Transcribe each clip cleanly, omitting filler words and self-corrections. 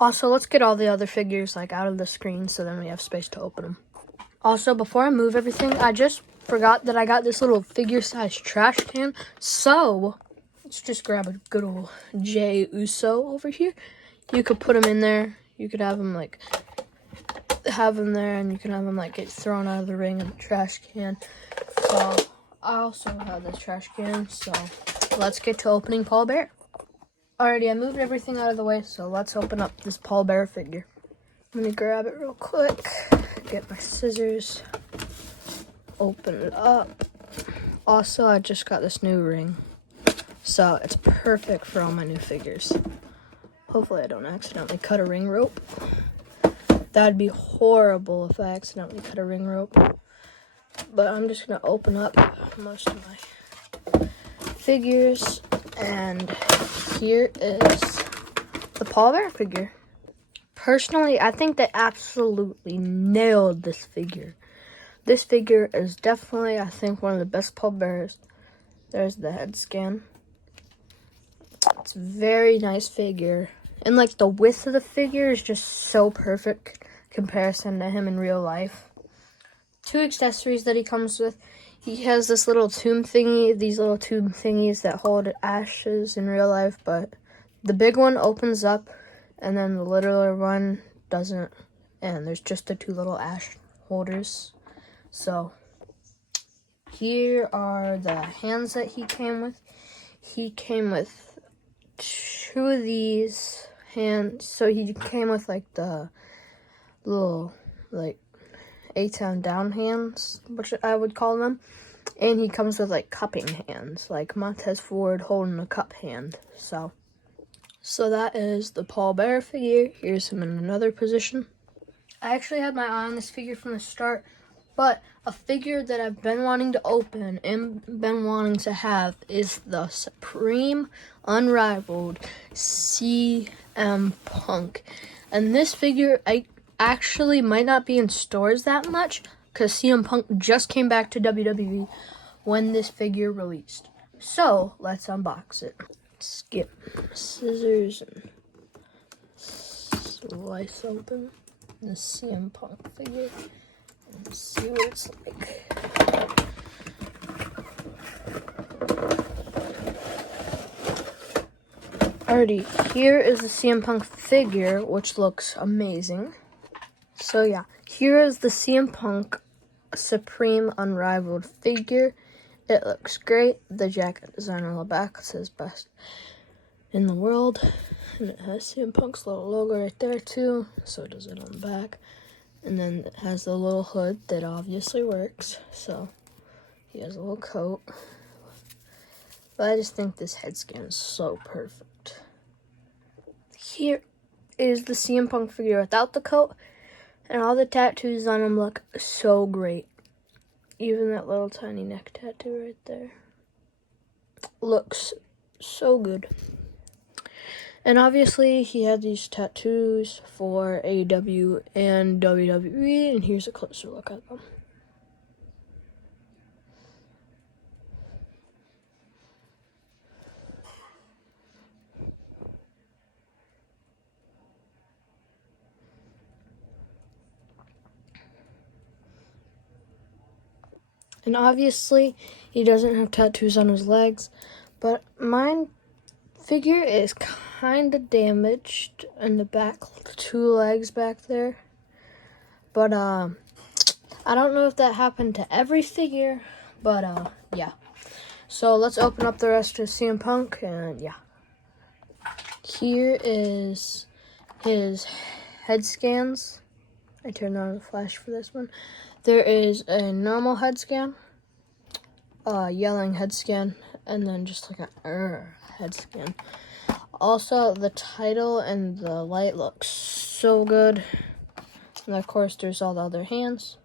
Also, let's get all the other figures like out of the screen so then we have space to open them. Also, before I move everything, I just forgot that I got this little figure-sized trash can. So, let's just grab a good old Jey Uso over here. You could put him in there. You could have him like have him there, and you can have him like get thrown out of the ring in the trash can. So, I also have this trash can. So, let's get to opening Paul Bear. Alrighty, I moved everything out of the way, so let's open up this Paul Bear figure. Let me grab it real quick, get my scissors, open it up. Also, I just got this new ring, so it's perfect for all my new figures. Hopefully I don't accidentally cut a ring rope. That'd be horrible if I accidentally cut a ring rope. But I'm just gonna open up most of my figures, and here is the Paul Bear figure. Personally, I think they absolutely nailed this figure. This figure is definitely, I think, one of the best Paul Bears. There's the head scan. It's a very nice figure. And like the width of the figure is just so perfect comparison to him in real life. 2 accessories that he comes with. He has this little tomb thingy, these little tomb thingies that hold ashes in real life, but the big one opens up and then the littler one doesn't, and there's just the 2 little ash holders. So here are the hands that he came with. He came with 2 of these hands, so he came with like the little like A.k.a. down hands, which I would call them. And he comes with like cupping hands, like Montez Ford holding a cup hand. So that is the Paul Bear figure. Here's him in another position. I actually had my eye on this figure from the start, but a figure that I've been wanting to open and been wanting to have is the Supreme Unrivaled CM Punk. And this figure, I actually might not be in stores that much because CM Punk just came back to WWE when this figure released. So, let's unbox it. Skip scissors and slice open the CM Punk figure and see what it's like. Alrighty, here is the CM Punk figure, which looks amazing. So yeah, here is the CM Punk Supreme Unrivaled figure. It looks great. The jacket design on the back says best in the world. And it has CM Punk's little logo right there too. So does it on the back. And then it has the little hood that obviously works. So he has a little coat. But I just think this head scan is so perfect. Here is the CM Punk figure without the coat. And all the tattoos on him look so great. Even that little tiny neck tattoo right there looks so good. And obviously he had these tattoos for AEW and WWE, and here's a closer look at them. And obviously he doesn't have tattoos on his legs, but mine figure is kind of damaged in the back, 2 legs back there. But I don't know if that happened to every figure, but yeah. So let's open up the rest of CM Punk, and yeah. Here is his head scans. I turned on the flash for this one. There is a normal head scan, a yelling head scan, and then just like a head scan. Also, the title and the light looks so good. And of course, there's all the other hands.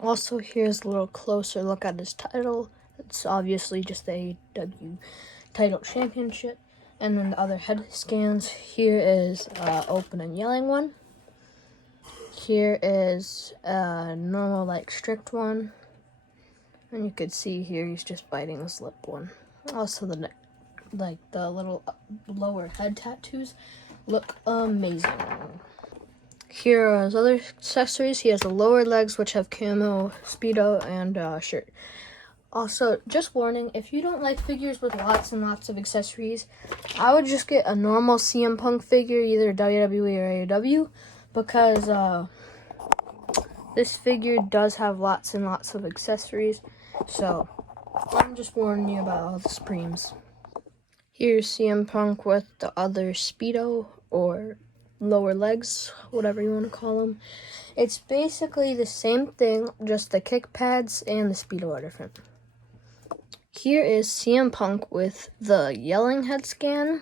Also, here's a little closer look at his title. It's obviously just the AEW title championship. And then the other head scans. Here is open and yelling one. Here is a normal, like, strict one. And you could see here he's just biting his lip one. Also the little lower head tattoos look amazing. Here are his other accessories. He has the lower legs, which have camo, speedo, and shirt. Also, just warning, if you don't like figures with lots and lots of accessories, I would just get a normal CM Punk figure, either WWE or AEW, because this figure does have lots and lots of accessories. So, I'm just warning you about all the Supremes. Here's CM Punk with the other speedo, or lower legs, whatever you want to call them. It's basically the same thing, just the kick pads and the speedo are different. Here is CM Punk with the yelling head scan,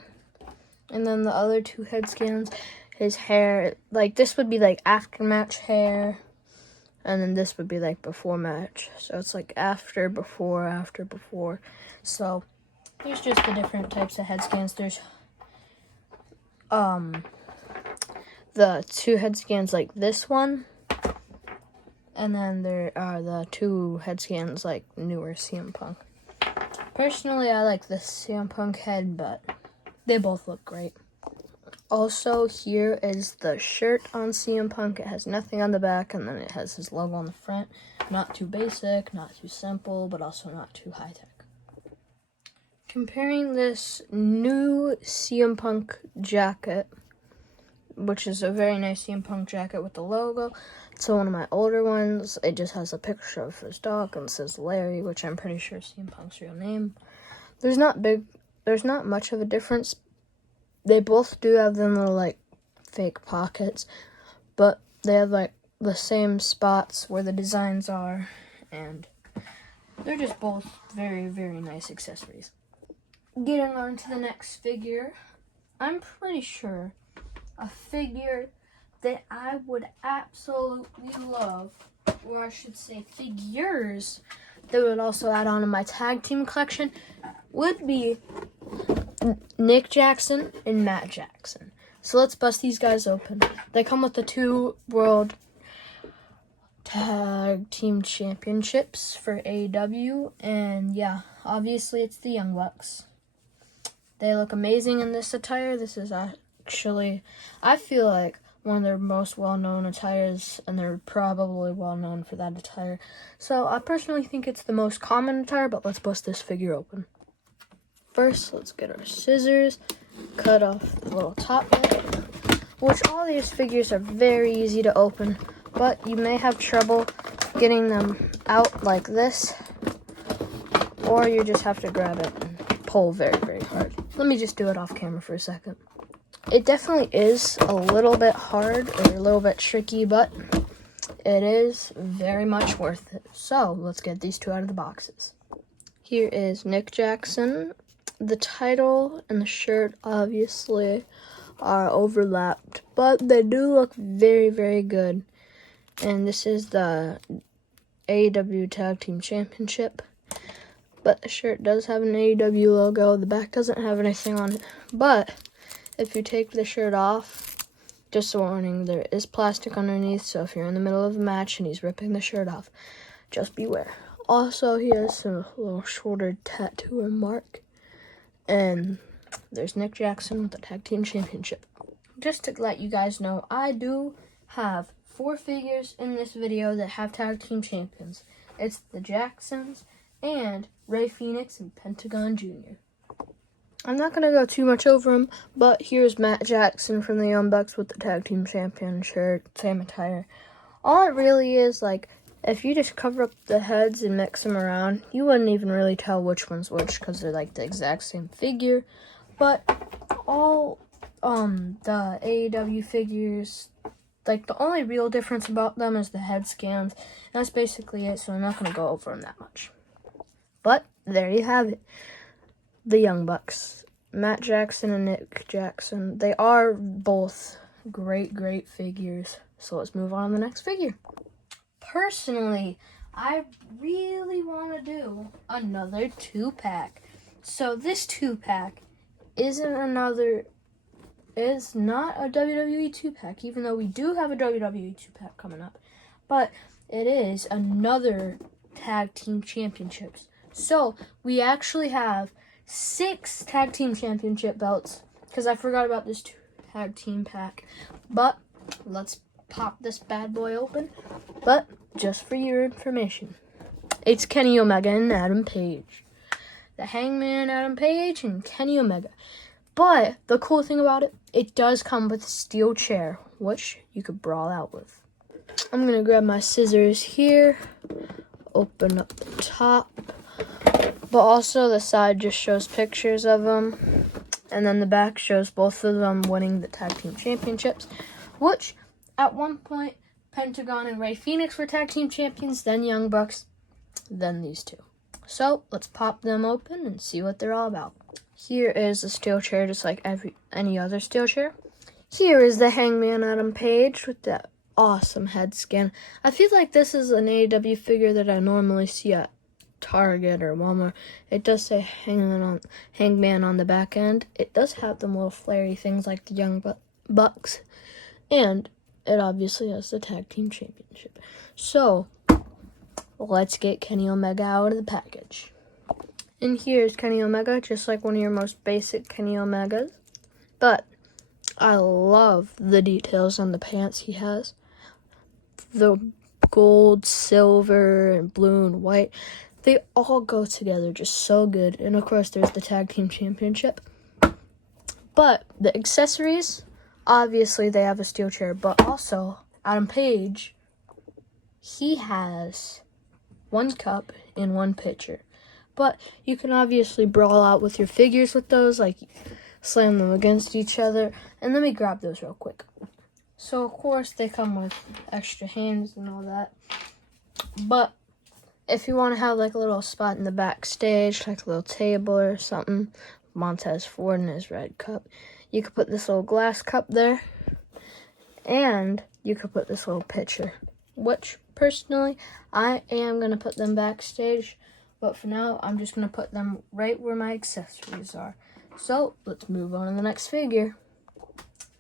and then the other two head scans. His hair, like this would be like after match hair, and then this would be like before match. So it's like after, before, after, before. So here's just the different types of head scans. There's the two head scans like this one, and then there are the two head scans like newer CM Punk. Personally, I like the CM Punk head, but they both look great. Also, here is the shirt on CM Punk. It has nothing on the back, and then it has his logo on the front. Not too basic, not too simple, but also not too high-tech. Comparing this new CM Punk jacket, which is a very nice CM Punk jacket with the logo, to one of my older ones. It just has a picture of his dog and says Larry, which I'm pretty sure is CM Punk's real name. There's not much of a difference. They both do have them little like fake pockets, but they have like the same spots where the designs are, and they're just both very, very nice accessories. Getting on to the next figure, I'm pretty sure a figure that I would absolutely love, or I should say figures that would also add on to my tag team collection, would be Nick Jackson and Matt Jackson. So let's bust these guys open. They come with the 2 World Tag Team Championships for AEW, and yeah, obviously it's the Young Bucks. They look amazing in this attire. This is actually, I feel like, one of their most well-known attires, and they're probably well-known for that attire. So I personally think it's the most common attire, but let's bust this figure open. First, let's get our scissors, cut off the little top bit, which all these figures are very easy to open, but you may have trouble getting them out like this, or you just have to grab it and pull very, very hard. Let me just do it off camera for a second. It definitely is a little bit hard or a little bit tricky, but it is very much worth it. So let's get these 2 out of the boxes. Here is Nick Jackson. The title and the shirt obviously are overlapped, but they do look very, very good. And this is the AEW Tag Team Championship, but the shirt does have an AEW logo. The back doesn't have anything on it, but if you take the shirt off, just a warning, there is plastic underneath, so if you're in the middle of a match and he's ripping the shirt off, just beware. Also, he has a little shoulder tattoo and mark, and there's Nick Jackson with the Tag Team Championship. Just to let you guys know, I do have 4 figures in this video that have Tag Team Champions. It's the Jacksons and Ray Phoenix and Pentagon Jr. I'm not going to go too much over him, but here's Matt Jackson from the Young Bucks with the Tag Team Champion shirt, same attire. All it really is, like, if you just cover up the heads and mix them around, you wouldn't even really tell which one's which because they're, like, the exact same figure. But all the AEW figures, like, the only real difference about them is the head scans. That's basically it, so I'm not going to go over them that much. But there you have it. The Young Bucks, Matt Jackson and Nick Jackson. They are both great, great figures. So let's move on to the next figure. Personally, I really want to do another 2-pack. So this 2-pack is not a WWE 2-pack, even though we do have a WWE 2-pack coming up. But it is another Tag Team Championships. So we actually have 6 Tag Team Championship belts, because I forgot about this tag team pack. But let's pop this bad boy open. But just for your information, it's Kenny Omega and Adam Page. The Hangman Adam Page and Kenny Omega. But the cool thing about it, it does come with a steel chair, which you could brawl out with. I'm going to grab my scissors here, open up the top, but also the side just shows pictures of them, and then the back shows both of them winning the tag team championships, which at one point, Pentagon and Rey Fenix were tag team champions, then Young Bucks, then these two. So let's pop them open and see what they're all about. Here is the steel chair, just like any other steel chair. Here is the Hangman Adam Page with that awesome head scan. I feel like this is an AEW figure that I normally see at Target or Walmart. It does say Hangman on the back end. It does have them little flary things like the Young Bucks. And it obviously has the Tag Team Championship. So, let's get Kenny Omega out of the package. And here's Kenny Omega, just like one of your most basic Kenny Omegas. But I love the details on the pants he has. The gold, silver, and blue and white. They all go together just so good. And of course, there's the Tag Team Championship. But the accessories, obviously they have a steel chair. But also, Adam Page, he has one cup and one pitcher. But you can obviously brawl out with your figures with those, like slam them against each other. And let me grab those real quick. So, of course, they come with extra hands and all that. But if you want to have like a little spot in the backstage, like a little table or something, Montez Ford in his red cup, you could put this little glass cup there. And you could put this little pitcher, which personally, I am going to put them backstage. But for now, I'm just going to put them right where my accessories are. So, let's move on to the next figure.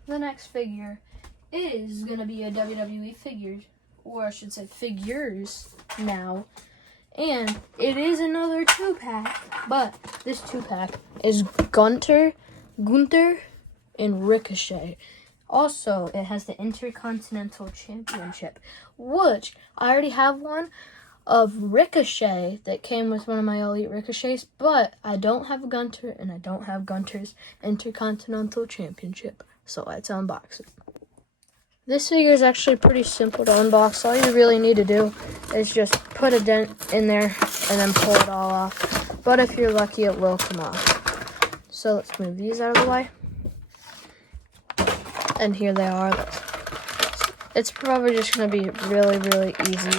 The next figure is going to be a WWE figure, or I should say figures now. And it is another 2-pack, but this 2-pack is Gunther, and Ricochet. Also, it has the Intercontinental Championship, which I already have one of Ricochet that came with one of my Elite Ricochets, but I don't have a Gunther, and I don't have Gunther's Intercontinental Championship, so let's unbox it. This figure is actually pretty simple to unbox. All you really need to do is just put a dent in there and then pull it all off, but if you're lucky, it will come off. So let's move these out of the way, and here they are. It's probably just going to be really, really easy.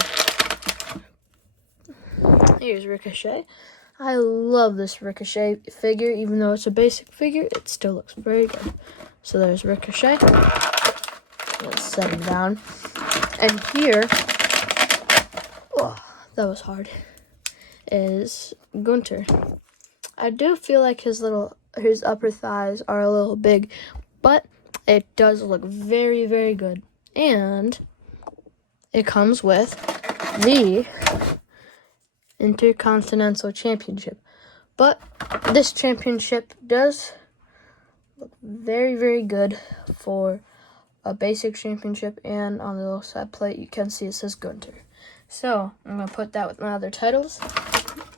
Here's Ricochet. I love this Ricochet figure. Even though it's a basic figure, it still looks very good. So there's Ricochet. Let's set him down. And here, oh, that was hard, is Gunther. I do feel like his upper thighs are a little big, but it does look very, very good. And it comes with the Intercontinental Championship. But this championship does look very, very good for a basic championship, and on the little side plate you can see it says Gunther. So I'm going to put that with my other titles,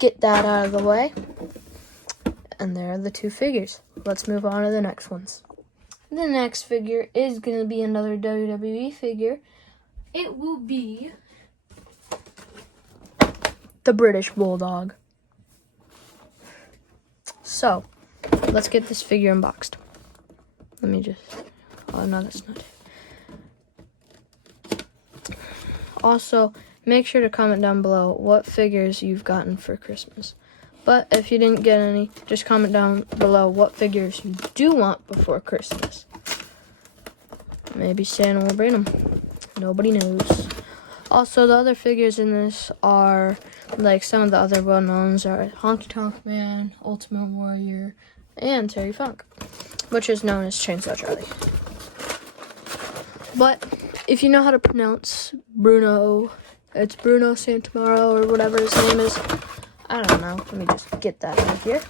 get that out of the way, and there are the two figures. Let's move on to the next ones. The next figure is going to be another WWE figure. It will be the British Bulldog. So, let's get this figure unboxed. Let me just... Oh, no, that's not it. Also, make sure to comment down below what figures you've gotten for Christmas. But if you didn't get any, just comment down below what figures you do want before Christmas. Maybe Santa will bring them. Nobody knows. Also, the other figures in this are, like, some of the other well-knowns are Honky Tonk Man, Ultimate Warrior, and Terry Funk, which is known as Chainsaw Charlie. But if you know how to pronounce Bruno, it's Bruno Santamaro or whatever his name is. I don't know. Let me just get that out of here.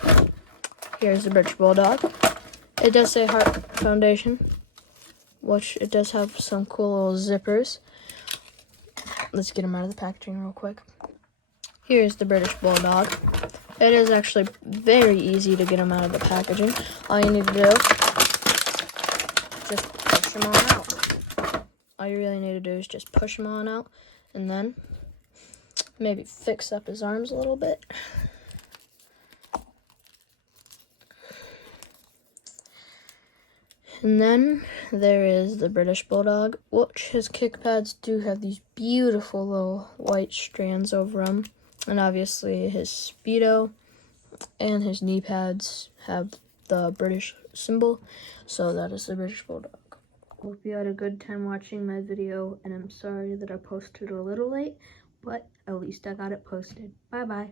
Here's the British Bulldog. It does say Heart Foundation. which it does have some cool little zippers. Let's get them out of the packaging real quick. Here's the British Bulldog. It is actually very easy to get them out of the packaging. All you need to do, just push them on out. All you really need to do is just push them on out, and then maybe fix up his arms a little bit. And then there is the British Bulldog, which his kick pads do have these beautiful little white strands over them. And obviously his Speedo and his knee pads have the British symbol. So that is the British Bulldog. Hope you had a good time watching my video, and I'm sorry that I posted a little late, but at least I got it posted. Bye-bye.